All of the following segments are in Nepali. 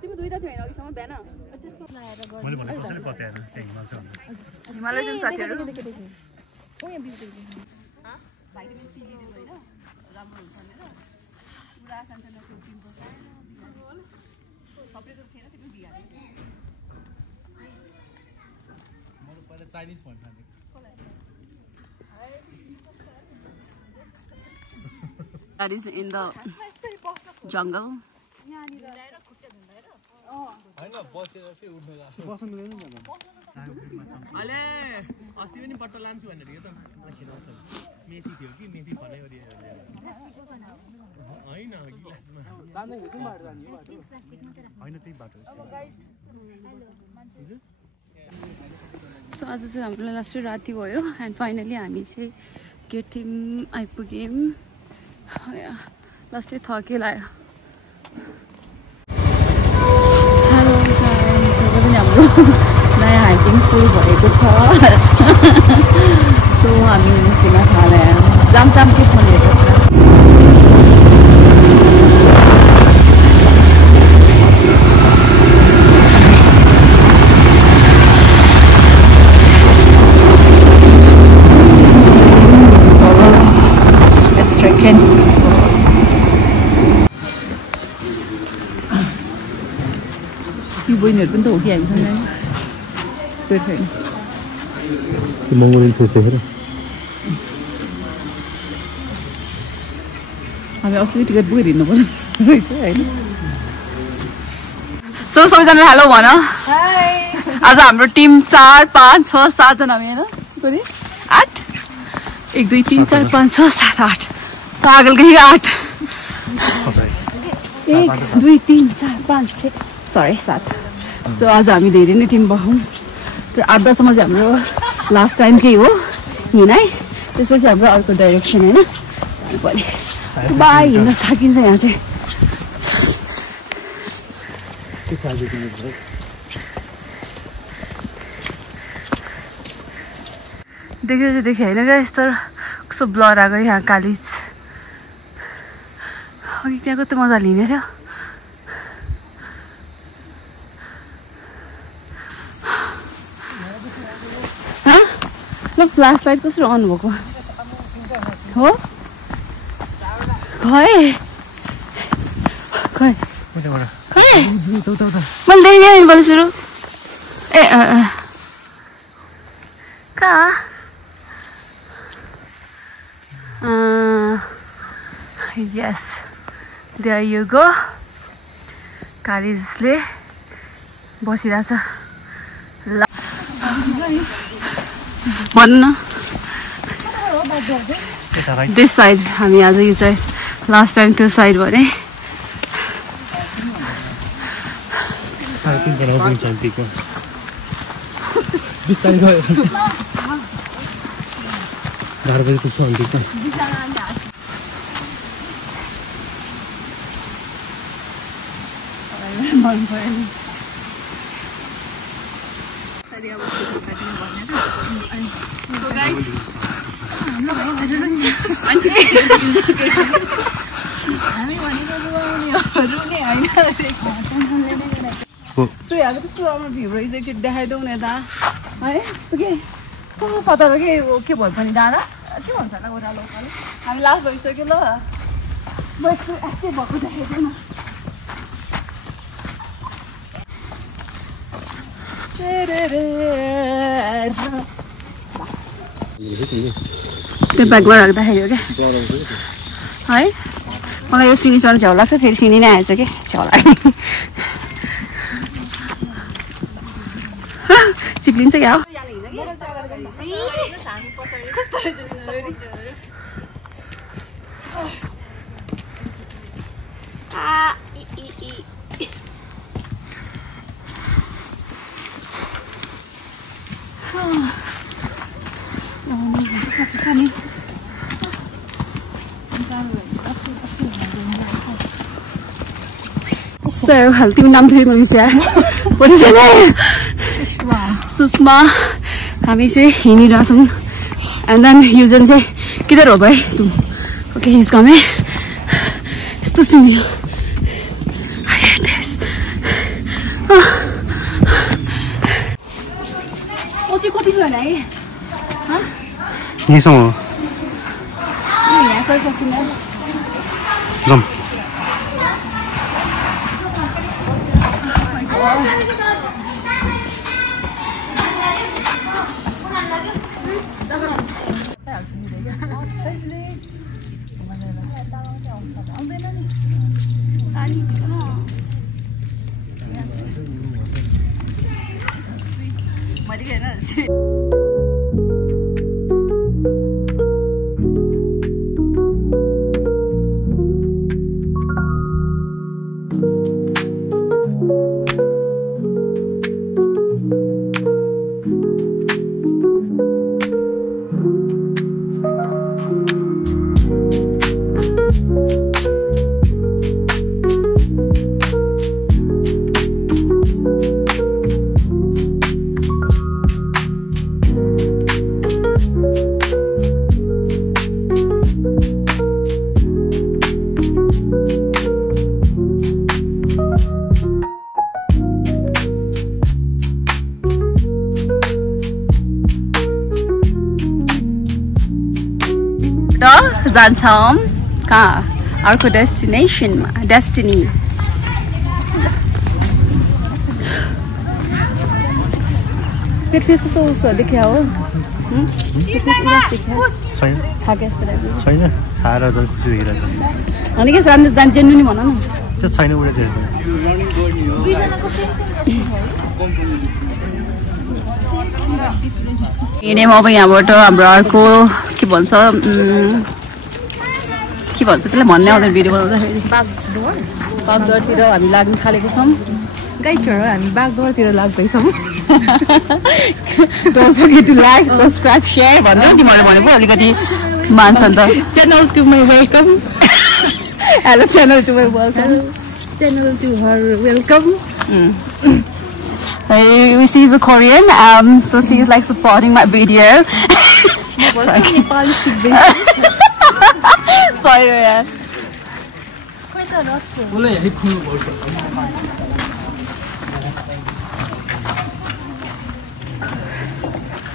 तिमी दुईटा थियो हैन अघिसम्म बिहान मैले भनेको कसैले पत्याएन त्यही हिमाल छ हिमालय जुन साथीहरु ओ यहाँ बिस देख्दै ह भाइटामिन सी लिनु हैन राम्रो हुन्छ भनेर पुरा सानसानो प्रोटिनको सबैको थिएन त्यो दिहाले मैले पहिला चाइनिज भन्न थालेँ That is in the jungle. अले अस्ति पनि बट्टा लान्छु भनेर के त खेलाउँछ मेथी थियो कि मेथी फले गरी हैन गिलासमा जान्दै कुन बाटो जाने यो बाटो हैन त्यही बाटो सो आज चाहिँ हाम्रो लास्ट राति भयो एन्ड फाइनली हामी चाहिँ गेटिम आइपुग्यौँ लास्टै थके लाग्यो हेलो गाइस आज पनि हाम्रो नयाँ हाइकिङ सुरु भएको छ सो हामी निस्किन थाल्यौँ जामजाम के फोन हेरेको छ बहिनीहरू पनि त हो कि हामीसँग त्यो छैन मङ्गोलियन फेस हेर हामी अस्ति टिकट बुकेर हिँड्नु पर्छ रहेछ होइन सो सबैजना हेलो भन आज हाम्रो टिम 4 5 6 7 जना हामी होइन कति 8 1 2 3 4 5 6 7 8 पागल गई 8 1 2 3 4 5 6 सरी 7 सो आज हामी धेरै नै टिम भयौँ तर 8-10सम्म चाहिँ हाम्रो लास्ट टाइम केही हो हिँडाइ त्यसपछि हाम्रो अर्को डाइरेक्सन होइन जानु पर्ने बाई हिँड्न थाकिन्छ यहाँ चाहिँ देखेर चाहिँ देखेँ होइन क्या यस्तो कस्तो ब्लर आएको यहाँ कालिज अघि त्यहाँ कति मजाले हिँडेर फ्ल्यास लाइट कसरी अन भएको हो खै खै खै मैले देखेँ बोले सुरु ए कहाँ यस there you go कालिजले बसिरहेछ भन्नु दिस साइड हामी आज यो चाहिँ लास्ट टाइम त्यो साइड भने So यहाँ कस्तो राम्रो भ्यू रहेछ एकचोटि देखाइदेऊ न यता है के पता र के भयो भने डाँडा के भन्छ होला ओह्रालो उकालो हामी लास्ट भइसक्यो ल बस्छु यस्तै भएको देखाइदेऊ न त्यो ब्यागमा राख्दाखेरि हो क्या है मलाई यो सिनी चढ्नु झ्याउ लाग्छ फेरि सिनी नै आएछ कि झ्याउ लाग्ने चिप्लिन्छ क्या हो So, तिम्रो नाम फेरि मलाई बिर्सिएर What is your name? Sushma हामी चाहिँ हिँडिरहेछौँ and then युजन चाहिँ किधर हो भाइ तुम okay he's coming यस्तो सिमी I hate this ओ चाहिँ कति छ भने है यहीसँग हो यहाँ कहिले सकिन्न जाउँ जान्छौँ कहाँ अर्को डेस्टिनेसनमा डेस्टिनी कस्तो उसो देखिया हो छैन खाएर खुसी देखिरहेछ अनि के राम्रो जान्नु नि भन न त्यो छैन उडेछ हिँडेम अब यहाँबाट हाम्रो अर्को के भन्छ त्यसलाई भन्ने आउँदैन भिडियो बनाउँदाखेरि बागडोरतिर हामी लाग्न थालेको छौँ गाइडहरू हामी बागडोरतिर लाग्दैछौँ Don't forget to like, subscribe, share भन्दै तिमीहरूले भनेको अलिकति मान्छ नि त channel to my welcome hello channel to my welcome channel to her welcome she is a Korean so she is like supporting my video sorry यार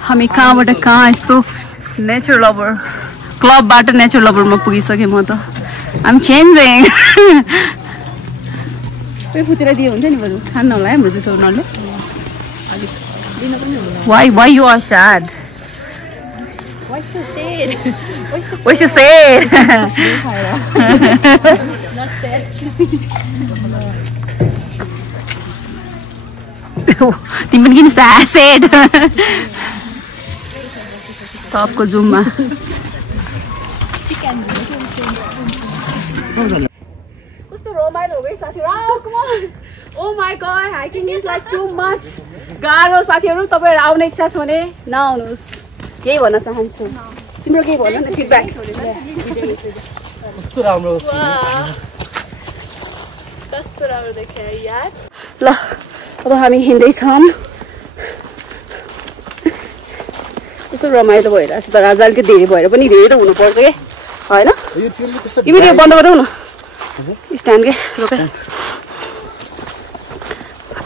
हामी कहाँबाट कहाँ यस्तो नेचर लभर क्लबबाट नेचर लभरमा पुगिसकेँ म त आइम चेन्जिङ कोही फुचेर दियो हुन्छ नि बरु खानु होला है हाम्रो त्यो उनीहरूले Why you are sad? why so sad Why you sad? not sad तिमी पनि किन sad टपको जुममा कस्तो रमाइलो हो है साथीहरु Oh my god, hiking is like too much. गाह्रो साथीहरु तपाईहरु आउने इच्छा छ भने नआउनुस् केही भन्न चाहन्छु तिम्रो के भन्न न फिडब्याक कस्तो राम्रो देखिया यार ल अब हामी हिँड्दै छौं कस्तो रमाइलो भइरहेछ तर आज अलिकति धेरै भएर पनि धेरै त हुनु पर्छ के हैन यो भिडियो बन्द गरौ न स्ट्यान्ड के रोके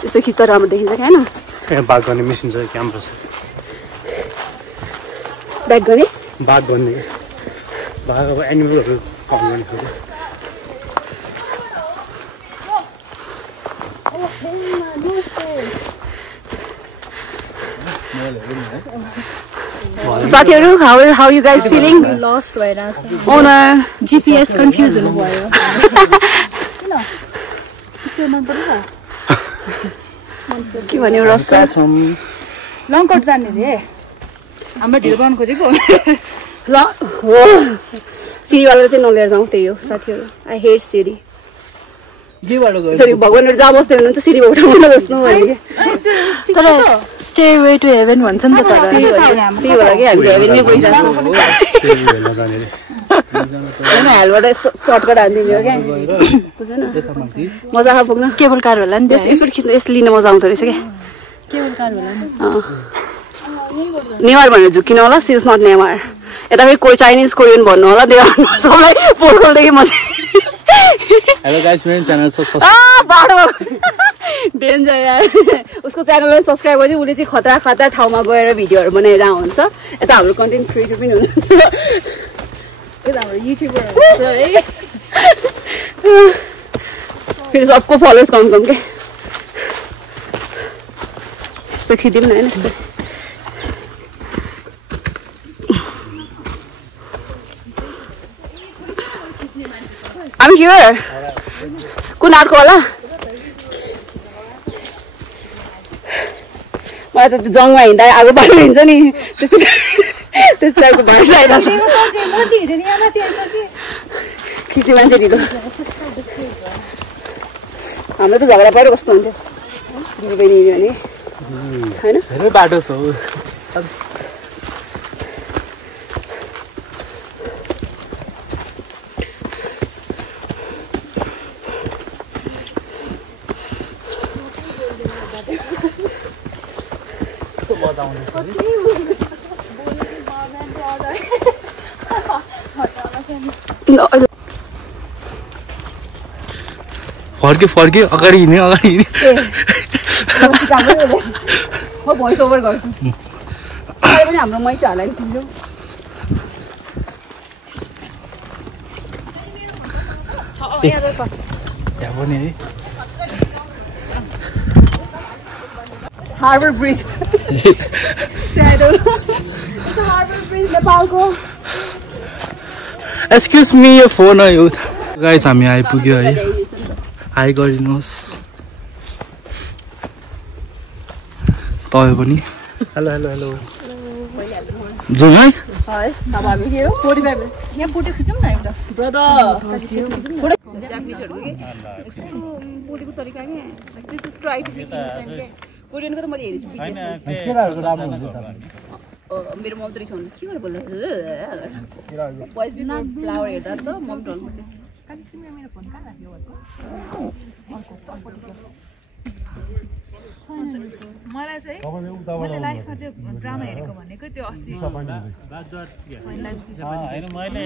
त्यसो खिच्दा राम्रो देखिन्छ के हैन यहाँ बाग गर्ने मेसिन छ क्यामेरा छ ब्याक गर्ने बाग गर्ने बाग अब एनिमलहरु कम गर्ने So साथीहरु how you guys feeling? We lost right now. Oh no, GPS confusion भयो के भन्यो रस्सा लङकट जाने रे हाम्रो ढिलो बनाउन खोजेको ल हो सिडीवाला चाहिँ नलिएर जाउँ त्यही हो साथीहरु आई हेट सिडी सरी भगवानहरु जहाँ बस्दै हुनुहुन्छ सिडी उठाउन बस्नु भने तर स्टेवे टु हेभन भन्छ नि त तर त्यही होला कि हामी हेभेनमै गइरहेछौँ हालबाट यस्तो सर्टकट हानिदिने हो क्या बुझेन मजा आएको पुग्न केबल कार होला नि यसबाट खिच्नु यसले लिन मजा आउँदो रहेछ क्या केबल कार होला नि नेवार भनेर झुक्किनु होला सी इज नट नेवार यता फेरि कोही चाइनिज कोरियन भन्नु होला त्यो सबलाई पोर्टलदेखि मजा हेलो गाइस मेरो च्यानल डेन्जर यार उसको च्यानललाई सब्सक्राइब गर्दै उसले चाहिँ खतरा खतरा ठाउँमा गएर भिडियोहरू बनाएर आउँछ यता हाम्रो कन्टेन्ट क्रिएटर पनि हुनुहुन्छ यता हाम्रो युट्युबर हुनुहुन्छ है फेरि सबको फलोवर्स कम कम के यस्तो खिच्यौँ न होइन यस्तो I'm here. कुन आर्को होला मलाई त त्यो जङमा हिँड्दा आगो बाटो हिँड्छ नि त्यस्तो टाइपको भाइस आइरहेको छ खिच्ने मान्छे ढिलो हाम्रो त झगडा पऱ्यो कस्तो हुन्थ्यो दिदी बहिनी भने होइन धेरै बाटो छ फर्के अगाडि हिँड्ने म भोइस ओभर गर्छु पनि हाम्रो मैचाहरूलाई नि चिन्छौँ हार्बर ब्रिज हार्बर ब्रिज नेपालको एक्सक्युज मी यो फोन हो गाइस हामी आइपुग्यो है हाई गरिदिनुहोस् तपाईँ पनि हेलो हेलो हेलो जाउँ है अब हामी के हो 45 यहाँ फोटो खिचौँ न एउटा ब्रदर जापानिजहरुको के यस्तो बोलेको तरिका के this is try to be innocent के कोरियनको त मैले हेरेछु केराहरुको राम्रो हुन्छ मेरो मम त रिसाउनु के गरेर बोल्दै भोइस बिफोर फ्लावर हेर्दा त मम डल पर्थ्यो मेरो फोन कहाँ राख्यो मलाई चाहिँ मैले लाइफमा त्यो ड्रामा हेरेको भनेको त्यो अस्ति हैन मैले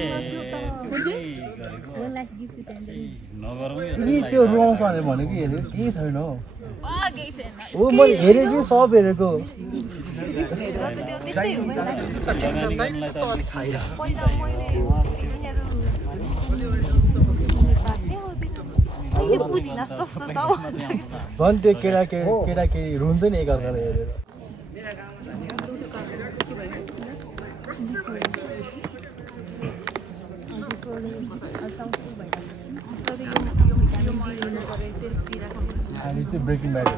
नि त्यो रोस भनेको हेरे के छैन हो ओ मैले हेरे कि सब हेरेको झन् त्यो केटाकेटी रुन्छ नि एकअर्काले हेरेर ब्रेकिङ ब्याड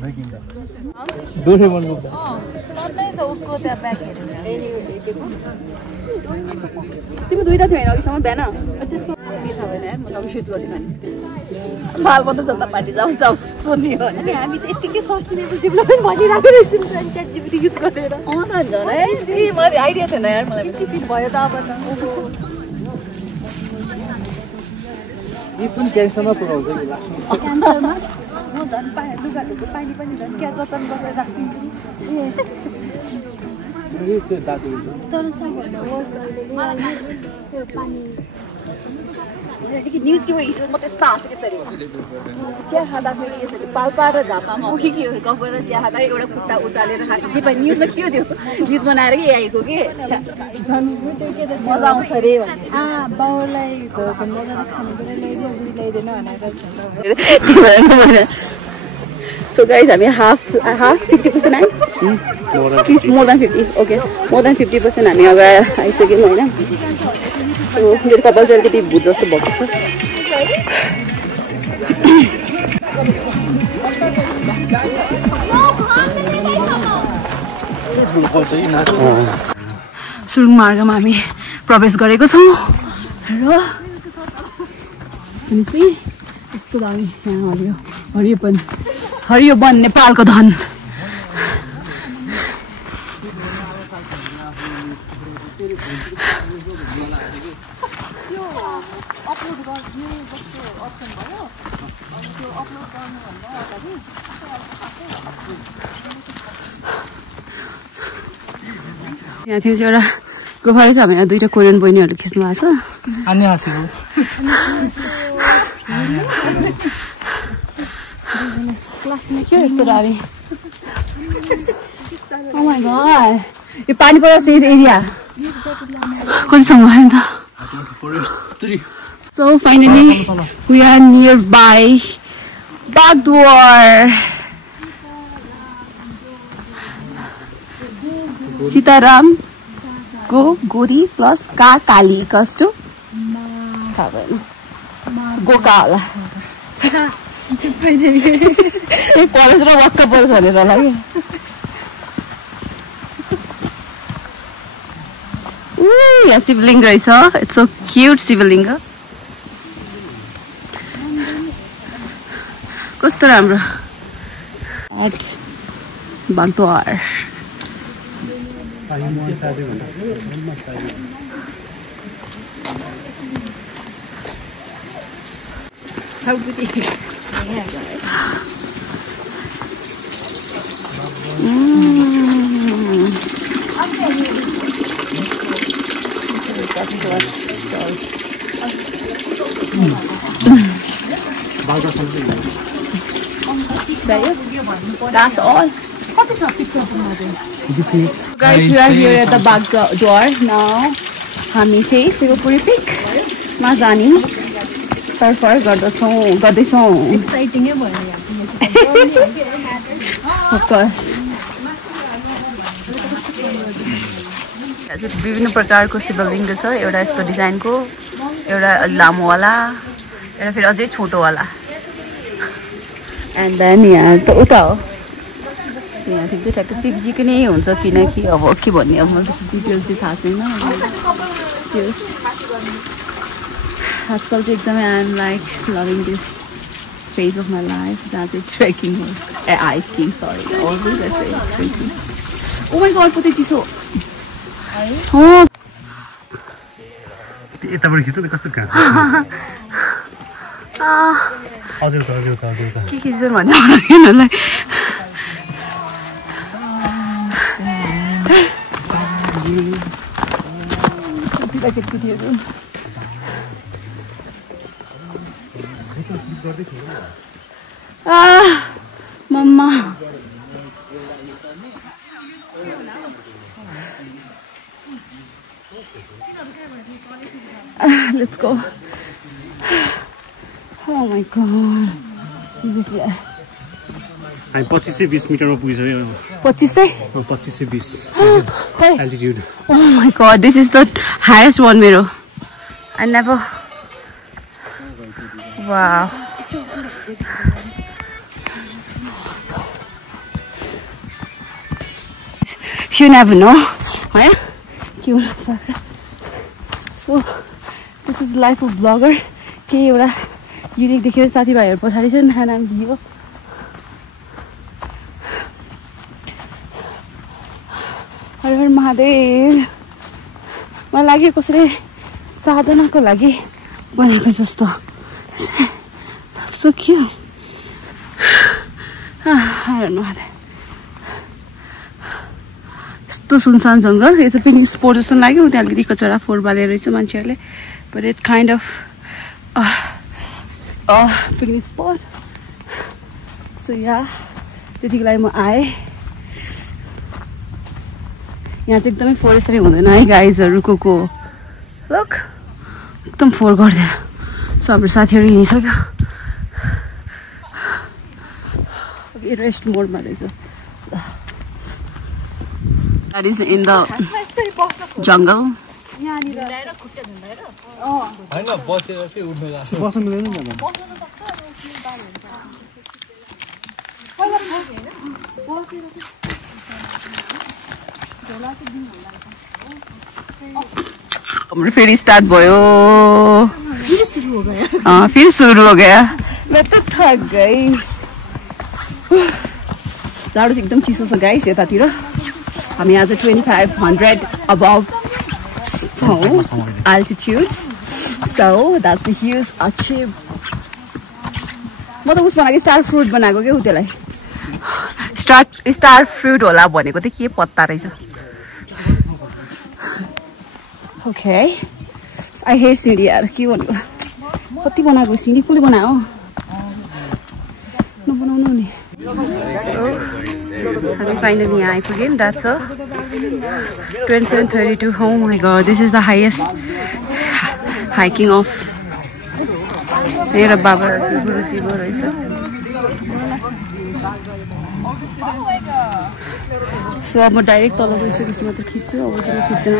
ब्रेकिङ ब्याड डोरेमोनको उसको त्यहाँ ब्याग तिमी दुईटा थियो होइन अघिसम्म बिहान त्यसमा छ भने म तपाईँ सुट गरिदिनु नि बाल मात्र जता पानी जाओस् सोध्ने हो अनि हामी त यतिकै सस्तिने डेभलपमेन्ट भनिरहेको रहेछौँ च्याट जिपिटी युज गरेर त झन् है मलाई आइडिया थिएन यार मलाई फिट भयो त अब यो पनि क्यान्सरमा पुऱ्याउँछ कि क्यान्सरमा म झन् लुगाहरूको पानी पनि झन् क्या जतन गरेर राखिदिन्छु न्युज के म त्यस्तो हाँसेँ त्यसरी चिया खाँदाखेरि यसरी पाल्पा र झापामा हो कि के हो गफ गरेर चिया खाँदा एउटा खुट्टा उचालेर खाएको के पनि न्युजमा के हो त्यो न्युज बनाएर कि आएको कि मजा आउँछ अरे बाउलाई So guys, हामी half 50% आयो more than 50 okay more than 50% हामी अब आइसक्यौँ होइन सो मेरो कपाल चाहिँ अलिकति भुत जस्तो भएको छ सुरुङ मार्गमा हामी प्रवेश गरेको छौँ र यस्तो दामी यहाँ हरियो वन नेपालको धन यहाँ थियो एउटा गोफाले चाहिँ हामीलाई दुईटा कोरियन बहिनीहरू खिच्नु भएको छ अनि हाँसेको क्लासमा के यस्तो हामी Oh my god. यो पानी पर्छ सेफ एरिया कतिसम्म भयो नि त So finally we are nearby Bagdwar. Sitaram go Gori plus Ka Kali equals to Goka होला ए परस र वक्का परस भनेर होला के यहाँ शिवलिङ्ग रहेछ इट्स सो क्युट शिवलिङ्ग कस्तो राम्रो at Bagdwar How good is it? Yeah, guys. That's all. Guys, we are here at the Bagdwar now. हामी चाहिँ शिवपुरी पिकमा जाने तर्फर गर्दैछौँ एक्साइटिङै भयो विभिन्न प्रकारको शिवलिङ्ग छ एउटा यस्तो डिजाइनको एउटा लामोवाला एउटा फेरि अझै छोटोवाला एन्ड देन यहाँ त उता हो यहाँ ठिकै ठ्याक्क शिवजीको नै हुन्छ किनकि अब के भन्ने अब मलाई त्यस्तो डिटेल्स चाहिँ थाहा छैन आजकल चाहिँ एकदमै I'm like loving this phase of my life जहाँ चाहिँ ट्रेकिङ हो hiking sorry always I say trekking oh my god कति चिसो यताबाट खिच्छ नि कस्तो कहाँ हजुर त के खिच्छ भने यिनीहरूलाई केटीहरू मम्मा let's go. Oh my god. Seriously. हामी 2520 मिटरमा पुगिसक्यो 2520 altitude. Oh my god, this is the highest one mero. I never. Wow. You never know. Right? So, this is the life of vlogger. के एउटा युनिक देखेर साथीभाइहरू पछाडि चाहिँ नाम दियो हर हर महादेव मलाई लाग्यो कसैले साधनाको लागि बनाएको जस्तो so cute I don't know यस्तो सुनसान जङ्गल यो चाहिँ पिकनिक स्पोट जस्तो लाग्यो त्यहाँ अलिकति कचरा फोहोर बालेर रहेछ मान्छेहरूले but it kind of picnic spot so yeah त्यतिको लागि म आएँ यहाँ चाहिँ एकदमै फोरेस्टरी हुँदैन है गाइजहरूको लुक एकदम फोहोर गर्दैन सो हाम्रो साथीहरू हिँडिसक्यो रेस्ट मोडमा रहेछ that is in the jungle हैन बसेर के उठ्नु बस्नु मिल्दैन नि हाम्रो फेरि स्टार्ट भयो फिर सुरु हो गया मैं तो थक गई जाडो चाहिँ एकदम चिसो छ गाइस यतातिर हामी आज 2500 above altitude. So that's a huge achievement. म त उस बनाएको स्टार फ्रुट बनाएको के उतेलाई स्टार फ्रुट होला भनेको त के पत्ता रहेछ. ओके आई हेट सिडी यार के भन्नु कति बनाएको सिडी कसले बनायो नबनाउनु नि. हामी फाइनली यहाँ आइपुग्यौँ. That's a 2732. Oh my god, this is the highest hiking of मेरो बाबा गुरुजीको रहेछ. सो अब म डाइरेक्ट तल गइसकेपछि मात्र खिच्छु. अब चाहिँ खिच्दैन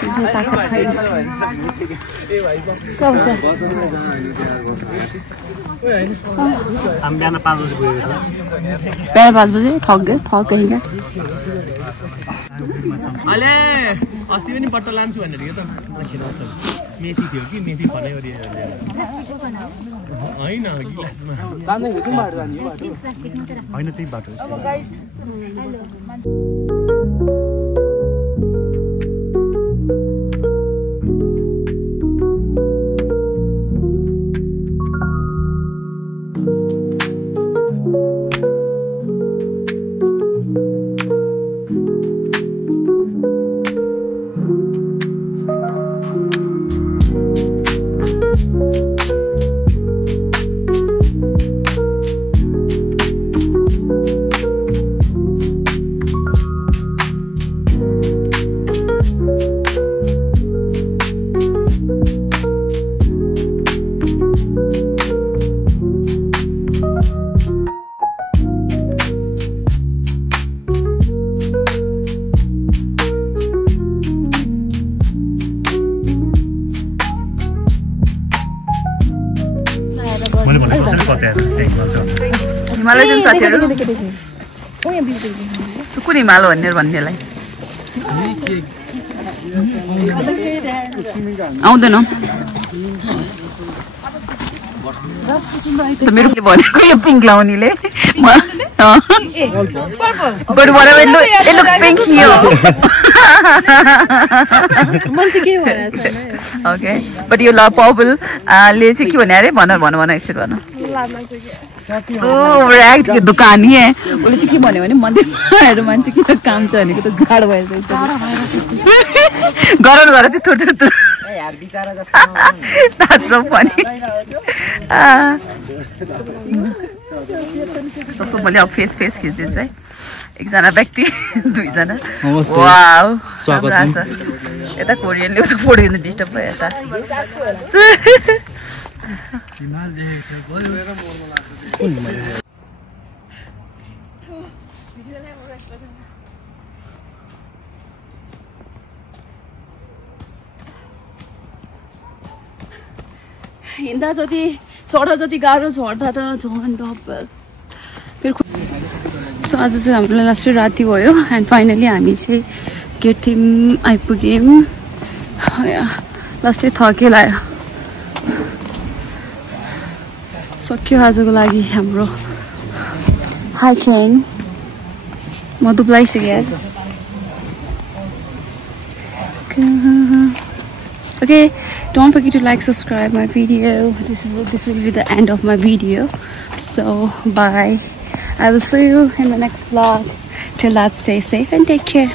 त्यसमा ताकत छैन. बिहान 5 बजे गएको छ. बिहान 5 बजे ठग कहीँ क्या. अहिले अस्ति पनि बट्टा लान्छु भनेर के त खेलाउँछ. मेथी थियो कि मेथी फनै गरी होइन गिलासमा होइन त्यही बाटो. हिमालय जुन साथीहरू सुकुन हिमाल भन्नेलाई आउँदैन मेरो भनेको यो पिङ्क लाउनेले ओके बट यो पर्पल ले चाहिँ के भने अरे भन एकछिन भन. एक्ट के दुकान है उसले चाहिँ के भन्यो भने मन्दिरमा आएर मान्छे किन काम छ भनेको त जाड भइसक्यो. गराउनु गरेर त्यो थोर मैले अब फेस खिचिदिन्छु है. एकजना व्यक्ति दुईजना. वाउ यता कोरियनले उसको फोटो खिच्नु डिस्टर्ब भयो यता. हिँड्दा जति चढ्दा जति गाह्रो झर्दा त झन् डबल. सो आज चाहिँ हाम्रो लास्ट राति भयो एन्ड फाइनली हामी चाहिँ गेटिम आइपुग्यौँ. लास्टै थके लाग्यो. सक्यो आजको लागि हाम्रो हाइकिङ. म दुब्लाइसकेँ. Okay, don't forget to like, subscribe my video. This will be the end of my video. So bye. I will see you in my next vlog. Till that, stay safe and take care.